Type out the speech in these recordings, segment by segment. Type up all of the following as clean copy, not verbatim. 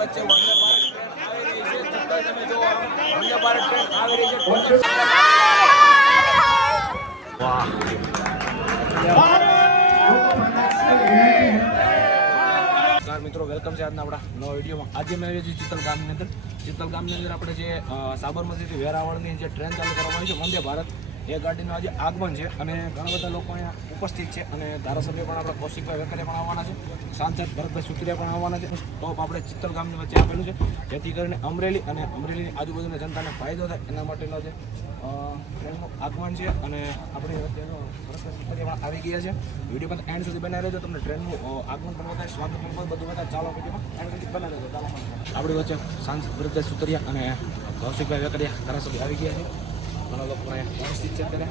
વચ્ચે વંદે ભારત ટ્રેન આવી રહી છે. તમે જો વંદે ભારત ટ્રેન આવી રહી છે. વાહ. મિત્રો વેલકમ છે આજના આપણા નવા વિડીયોમાં. આજે મેં આવ્યા છીએ ચિત્તલ ગામની અંદર. ચિત્તલ ગામની અંદર આપણે જે સાબરમતીથી વેરાવળની જે ટ્રેન ચાલુ કરવામાં આવી છે વંદે ભારત, એ ગાડીનું આજે આગમન છે અને ઘણા બધા લોકો અહીંયા ઉપસ્થિત છે. અને ધારાસભ્ય પણ આપણા કૌશિકભાઈ વેકરિયા પણ આવવાના છે, સાંસદ ભરતભાઈ સુતરિયા પણ આવવાના છે. ટોપ આપણે ચિત્તલ ગામની વચ્ચે આપેલું છે, જેથી કરીને અમરેલી અને અમરેલીની આજુબાજુની જનતાને ફાયદો થાય એના માટેનો જે ટ્રેનનું આગમન છે. અને આપણી વચ્ચે ભરતભાઈ સુતરિયા પણ આવી ગયા છે. વિડીયો પણ એન્ડ સુધી બનાવી રહેજો, તમને ટ્રેનનું આગમન પણ બતાવે, સ્વાગત પણ બધું બતાવે. ચાલો વિડીયોમાં એન્ડ સુધી બનાવી રહેજો. ચાલો આપણી વચ્ચે સાંસદ ભરતભાઈ સુતરિયા અને કૌશિકભાઈ વેકરિયા ધારાસભ્ય આવી ગયા છે. ઘણા લોકો અહીંયા ઉપસ્થિત છે અત્યારે.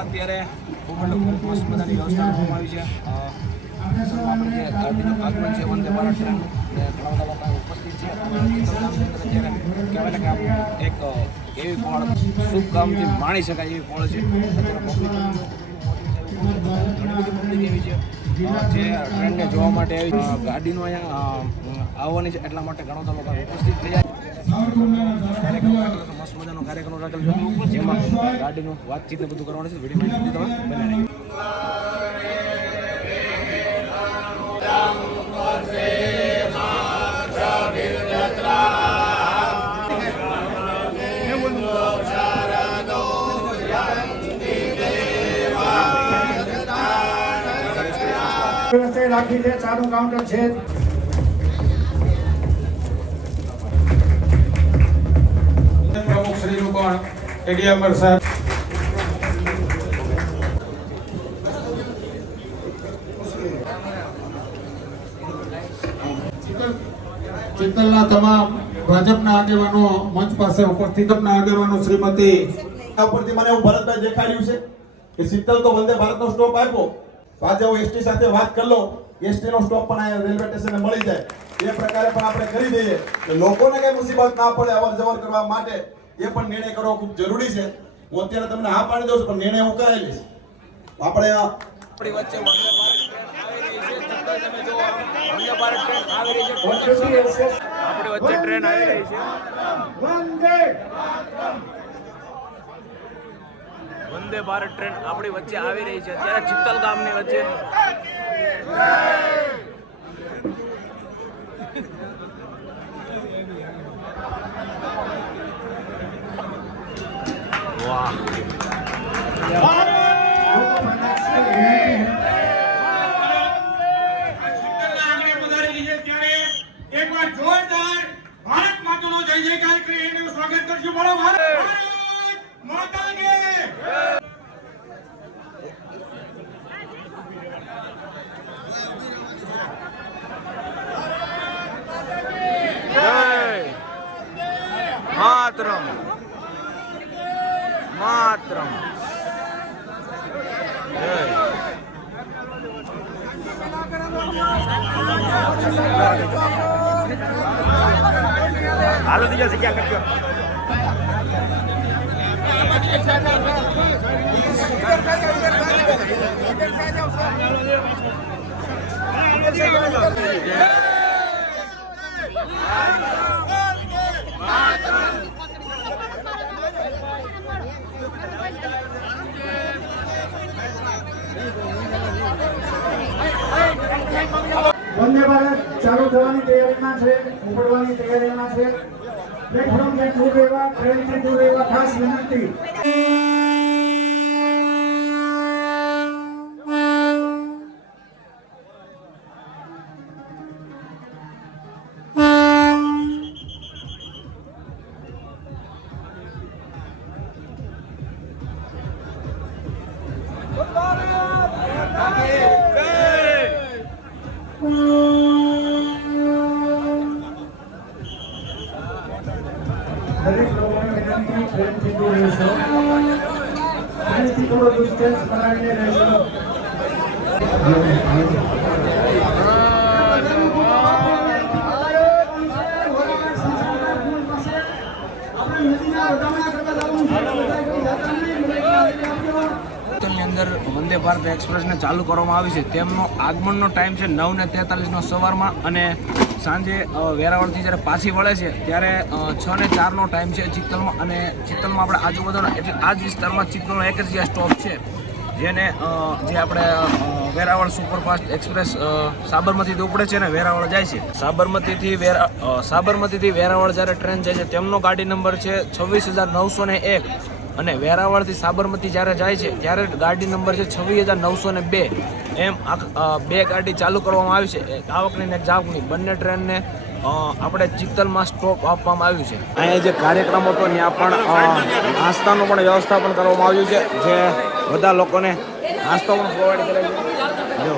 અત્યારે ખૂબ મસ્ત મજાની વ્યવસ્થા કરવામાં આવી છે. આપણે જે ગાડીનું આગમન છે વંદે ભારત ટ્રેન, ઘણા બધા લોકો ઉપસ્થિત છે. અત્યારે કહેવાય કે એક એવી પળ શુભ કામથી માણી શકાય એવી પળ છે. ઘણી બધી પબ્લિક એવી છે જે ટ્રેનને જોવા માટે આવી, ગાડીનું અહીંયા આવવાની છે એટલા માટે ઘણા બધા લોકો ઉપસ્થિત થયા. મસ્ત મજાનો કાર્યક્રમ રાખેલો છે, જેમાં ગાડીનું વાતચીત ને બધું કરવાનું છે. વિડીયો તમે બનાવી રાખી છે. ચાલુ કાઉન્ટર છે. પ્રમુખ શ્રીનું પણ એડિયામર સાહેબ ચિત્તલના તમામ ભાજપના આગેવાનો મંચ પાસે ઉપસ્થિત આગેવાનો શ્રીમતી ઉપરથી મને એવું ભરતભાઈ દેખાડ્યું છે કે ચિત્તલ તો વંદે ભારતનો સ્ટોપ આપ્યો, આજે હું એસટી સાથે વાત કરી લો, એસટી નો સ્ટોપ પણ અહીંયા રેલવે સ્ટેશને મળી જાય એ પ્રકારે પણ આપણે કરી દઈએ કે લોકોને કઈ મુસીબત ના પડે અવર જવર કરવા માટે. એ પણ નિર્ણય કરવો ખૂબ જરૂરી છે. હું અત્યારે તમને હા પાડી દઉં છું, પણ નિર્ણય હું કરાવી લઈશ. આપણે આપણી વચ્ચે વંદે ભારત ટ્રેન આવી રહી છે. તમે જો વંદે ભારત ટ્રેન આવી રહી છે. આપણી વચ્ચે ટ્રેન આવી રહી છે. વંદે ભારત ટ્રેન આપણી વચ્ચે આવી રહી છે અત્યારે ચિત્તલ ગામની વચ્ચે. વાહ. એકવાર જોરદાર ભારત માતાનો જય જયકાર કરી એનું સ્વાગત કરશું. બોલો ભારત માતા કે માતરમ માતરમ. હાલો દીજા શીખ્યા કરજો. વંદે ભારત ચાલુ થવાની તૈયારીમાં છે, ઉપડવાની તૈયારીમાં છે. પ્લેટફોર્મથી દૂર રહેવા, ટ્રેનથી દૂર રહેવા ખાસ વિનંતી. ભારત દરેક લોકોને વિનંતી પ્રેમથી દૂર રહેશો. પ્રેમથી થોડો ડિસ્ટન્સ બનાવીને રહેશો. ની અંદર વંદે ભારત એક્સપ્રેસને ચાલુ કરવામાં આવી છે. તેમનો આગમનનો ટાઈમ છે 9:43 સવારમાં અને સાંજે વેરાવળથી જ્યારે પાછી વળે છે ત્યારે 6:04 ટાઈમ છે ચિત્તલમાં. અને ચિત્તલમાં આપણે આજુબાજુના એટલે આ જ વિસ્તારમાં ચિત્તલનો એક જ સ્ટોપ છે જેને જે આપણે વેરાવળ સુપરફાસ્ટ એક્સપ્રેસ સાબરમતીથી ઉપડે છે અને વેરાવળ જાય છે. સાબરમતીથી વેરાવળ જ્યારે ટ્રેન જાય છે તેમનો ગાડી નંબર છે 26,901 અને વેરાવળથી સાબરમતી જ્યારે જાય છે ત્યારે ગાડી નંબર છે 26,902. એમ બે ગાડી ચાલુ કરવામાં આવી છે, એક આવકની ને એક જાવકની. બંને ટ્રેનને આપણે ચિત્તલમાં સ્ટોપ આપવામાં આવ્યું છે. અહીંયા જે કાર્યક્રમ હતો ત્યાં પણ નાસ્તાનું પણ વ્યવસ્થાપન કરવામાં આવ્યું છે, જે બધા લોકોને નાસ્તો પણ પ્રોવાઈડ કરે છે. જો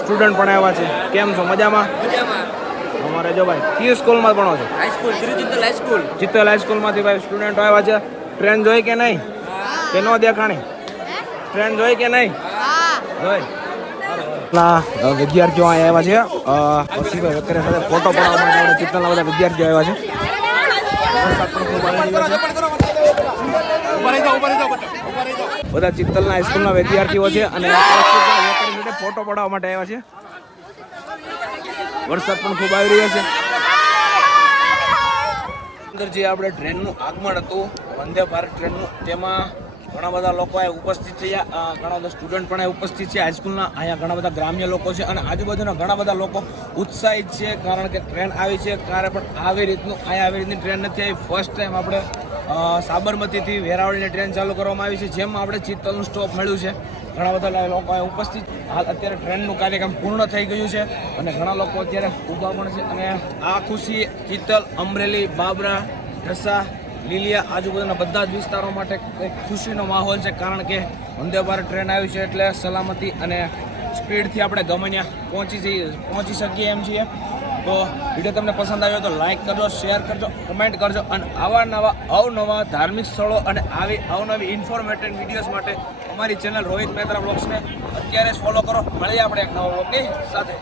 સ્ટુડન્ટ પણ આવ્યા છે. કેમ છો? મજામાં? અમારે જો ભાઈ કઈ સ્કૂલમાં ભણો છો? High school Shri Chittal high school. ચિત્તલ હાઈસ્કૂલમાંથી ભાઈ સ્ટુડન્ટ આવ્યા છે. ટ્રેન જોઈ કે નહીં? કે નો દેખાણી? ટ્રેન જોઈ કે નહીં? જોઈ. વિદ્યાર્થીઓ અહીંયા આવ્યા છે. પછી ભાઈ વગેરે સાથે ફોટો પડાવવા માટે આપણે ચિત્તલના બધા વિદ્યાર્થીઓ આવ્યા છે. વરસાદ પણ ખૂબ આવી રહ્યો છે. બધા ચિત્તલના હાઈસ્કૂલના વિદ્યાર્થીઓ છે અને ફોટો પડાવવા માટે આવ્યા છે. વરસાદ પણ ખૂબ આવી રહ્યો છે. અંદર જે આપણે ટ્રેનનું આગમન હતું વંદે ભારત ટ્રેનનું, તેમાં ઘણા બધા લોકો ઉપસ્થિત થયા. ઘણા બધા સ્ટુડન્ટ પણ ઉપસ્થિત છે હાઈસ્કૂલના. અહીંયા ઘણા બધા ગ્રામ્ય લોકો છે અને આજુબાજુના ઘણા બધા લોકો ઉત્સાહિત છે, કારણ કે ટ્રેન આવી છે. ક્યારે પણ આવી રીતની ટ્રેન નથી આવી. ફર્સ્ટ ટાઈમ આપણે સાબરમતીથી વેરાવળની ટ્રેન ચાલુ કરવામાં આવી છે, જેમાં આપણે ચિત્તલનું સ્ટોપ મળ્યું છે. ઘણા બધા લોકો ઉપસ્થિત. હાલ અત્યારે ટ્રેનનું કાર્યક્રમ પૂર્ણ થઈ ગયું છે અને ઘણા લોકો અત્યારે ઊભા પણ છે. અને આ ખુશી ચિત્તલ, અમરેલી, બાબરા, ઢસા, લીલિયા આજુબાજુના બધા જ વિસ્તારો માટે એક ખુશીનો માહોલ છે, કારણ કે વંદે ભારત ટ્રેન આવી છે એટલે સલામતી અને સ્પીડથી આપણે ગમે ત્યાં પહોંચી શકીએ એમ છીએ. તો વિડીયો તમને પસંદ આવ્યો તો લાઇક કરજો, શેર કરજો, કમેન્ટ કરજો અને અવનવા ધાર્મિક સ્થળો અને આવી અવનવી ઇન્ફોર્મેટિવ વિડીયોઝ માટે અમારી ચેનલ રોહિત મહેતા બ્લોગ્સને અત્યારે જ ફોલો કરો. મળીએ આપણે એક નવા બ્લોગની સાથે.